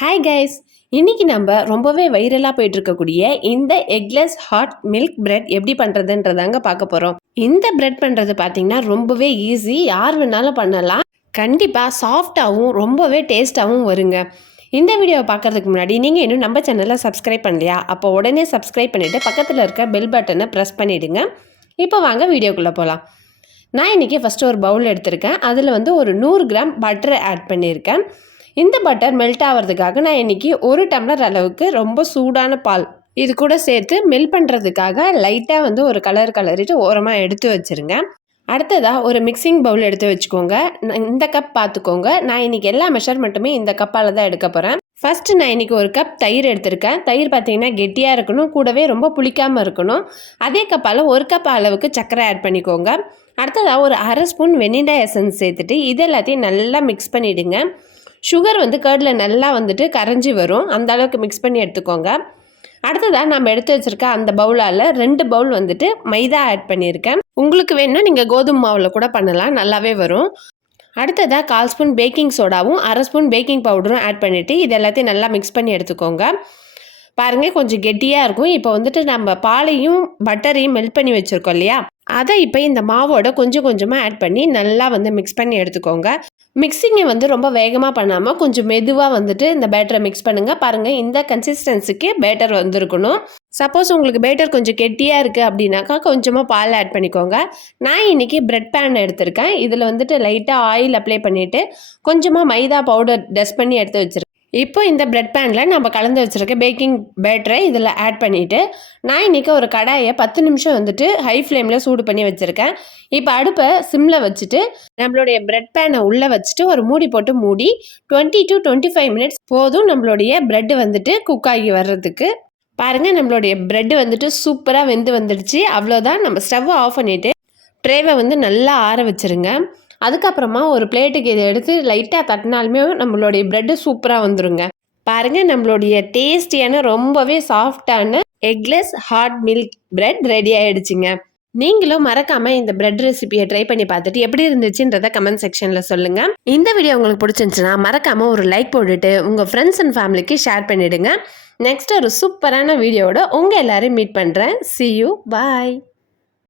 Hi guys, இன்னைக்கு நம்ம ரொம்பவே வைரலாக போயிட்டு இருக்கக்கூடிய இந்த எக்லெஸ் ஹாட் மில்க் பிரெட் எப்படி பண்ணுறதுன்றதாங்க பார்க்க போகிறோம். இந்த பிரெட் பண்ணுறது பார்த்தீங்கன்னா ரொம்பவே ஈஸி, யார் வேணாலும் பண்ணலாம். கண்டிப்பாக சாஃப்டாகவும் ரொம்பவே டேஸ்ட்டாகவும் வருங்க. இந்த வீடியோவை பார்க்கறதுக்கு முன்னாடி நீங்கள் இன்னும் நம்ம சேனலை சப்ஸ்கிரைப் பண்ணலையா? அப்போ உடனே சப்ஸ்கிரைப் பண்ணிவிட்டு பக்கத்தில் இருக்க பெல் பட்டனை ப்ரெஸ் பண்ணிவிடுங்க. இப்போ வாங்க வீடியோக்குள்ளே போகலாம். நான் இன்றைக்கி ஃபஸ்ட்டு ஒரு பவுல் எடுத்திருக்கேன். அதில் வந்து ஒரு 100 கிராம் பட்டரை ஆட் பண்ணியிருக்கேன். இந்த பட்டர் மெல்ட் ஆகிறதுக்காக நான் இன்றைக்கி 1 டம்ளர் அளவுக்கு ரொம்ப சூடான பால் இது கூட சேர்த்து மெல்ட் பண்ணுறதுக்காக லைட்டாக வந்து ஒரு கலரிட்டு ஓரமாக எடுத்து வச்சுருங்க. அடுத்ததாக ஒரு மிக்சிங் பவுல் எடுத்து வச்சுக்கோங்க. இந்த கப் பார்த்துக்கோங்க. நான் இன்றைக்கி எல்லா மெஷர்மெண்ட்டுமே இந்த கப்பால் தான் எடுக்க போகிறேன். ஃபஸ்ட்டு நான் இன்றைக்கி ஒரு கப் தயிர் எடுத்திருக்கேன். தயிர் பார்த்திங்கன்னா கெட்டியாக இருக்கணும், கூடவே ரொம்ப புளிக்காமல் இருக்கணும். அதே கப்பால் 1 கப் அளவுக்கு சர்க்கரை ஆட் பண்ணிக்கோங்க. அடுத்ததாக ஒரு அரை ஸ்பூன் வெனிலா எசன்ஸ் சேர்த்துட்டு இது எல்லாத்தையும் நல்லா மிக்ஸ் பண்ணிவிடுங்க. சுகர் வந்து கர்டில் நல்லா வந்துட்டு கரைஞ்சி வரும், அந்த அளவுக்கு மிக்ஸ் பண்ணி எடுத்துக்கோங்க. அடுத்ததாக நம்ம எடுத்து வச்சுருக்க அந்த பவுலால் 2 பவுல் வந்துட்டு மைதா ஆட் பண்ணியிருக்கேன். உங்களுக்கு வேணும்னா நீங்கள் கோதுமை மாவில் கூட பண்ணலாம், நல்லாவே வரும். அடுத்ததாக 1/4 ஸ்பூன் பேக்கிங் சோடாவும் அரை ஸ்பூன் பேக்கிங் பவுடரும் ஆட் பண்ணிவிட்டு இது எல்லாத்தையும் நல்லா மிக்ஸ் பண்ணி எடுத்துக்கோங்க. பாருங்கள், கொஞ்சம் கெட்டியாக இருக்கும். இப்போ வந்துட்டு நம்ம பாலையும் பட்டரையும் மெல்ட் பண்ணி வச்சுருக்கோம் இல்லையா, அதை இப்போ இந்த மாவோட கொஞ்சம் கொஞ்சமாக ஆட் பண்ணி நல்லா வந்து மிக்ஸ் பண்ணி எடுத்துக்கோங்க. மிக்சிங்கை வந்து ரொம்ப வேகமாக பண்ணாமல் கொஞ்சம் மெதுவாக வந்துட்டு இந்த பேட்டரை மிக்ஸ் பண்ணுங்கள். பாருங்கள், இந்த கன்சிஸ்டன்சிக்கு பேட்டர் வந்துருக்கணும். சப்போஸ் உங்களுக்கு பேட்டர் கொஞ்சம் கெட்டியாக இருக்குது அப்படின்னாக்கா கொஞ்சமாக பால் ஆட் பண்ணிக்கோங்க. நான் இன்றைக்கி பிரெட் பேன் எடுத்திருக்கேன். இதில் வந்துட்டு லைட்டாக ஆயில் அப்ளை பண்ணிவிட்டு கொஞ்சமாக மைதா பவுடர் டஸ்ட் பண்ணி எடுத்து வச்சுருக்கேன். இப்போ இந்த பிரெட் பேனில் நம்ம கலந்து வச்சுருக்க பேக்கிங் பேட்டரை இதில் ஆட் பண்ணிவிட்டு நான் இன்றைக்கி ஒரு கடாயை 10 நிமிஷம் வந்துட்டு ஹை ஃப்ளேமில் சூடு பண்ணி வச்சுருக்கேன். இப்போ அடுப்பை சிம்மில் வச்சுட்டு நம்மளுடைய பிரெட் பேனை உள்ளே வச்சுட்டு ஒரு மூடி போட்டு மூடி 20 to 25 மினிட்ஸ் போதும் நம்மளுடைய பிரெட்டு வந்துட்டு குக் ஆகி வர்றதுக்கு. பாருங்கள், நம்மளுடைய பிரெட்டு வந்துட்டு சூப்பராக வெந்து வந்துடுச்சு. அவ்வளோதான். நம்ம ஸ்டவ்வை ஆஃப் பண்ணிவிட்டு ட்ரேவை வந்து நல்லா ஆற வச்சுருங்க. அதுக்கப்புறமா ஒரு பிளேட்டுக்கு இதை எடுத்து லைட்டாக தட்டினாலுமே நம்மளுடைய ப்ரெட்டு சூப்பராக வந்துடுங்க. பாருங்கள், நம்மளுடைய டேஸ்டியான ரொம்பவே சாஃப்டான eggless hot milk bread ready ஆகிடுச்சிங்க. நீங்களும் மறக்காமல் இந்த பிரெட் ரெசிபியை ட்ரை பண்ணி பார்த்துட்டு எப்படி இருந்துச்சுன்றதை கமெண்ட் செக்ஷனில் சொல்லுங்கள். இந்த வீடியோ உங்களுக்கு பிடிச்சிருந்துச்சுன்னா மறக்காமல் ஒரு லைக் போட்டுட்டு உங்கள் ஃப்ரெண்ட்ஸ் அண்ட் ஃபேமிலிக்கு ஷேர் பண்ணிவிடுங்க. நெக்ஸ்ட் ஒரு சூப்பரான வீடியோவோட உங்கள் எல்லோரும் மீட் பண்ணுறேன். See you, bye.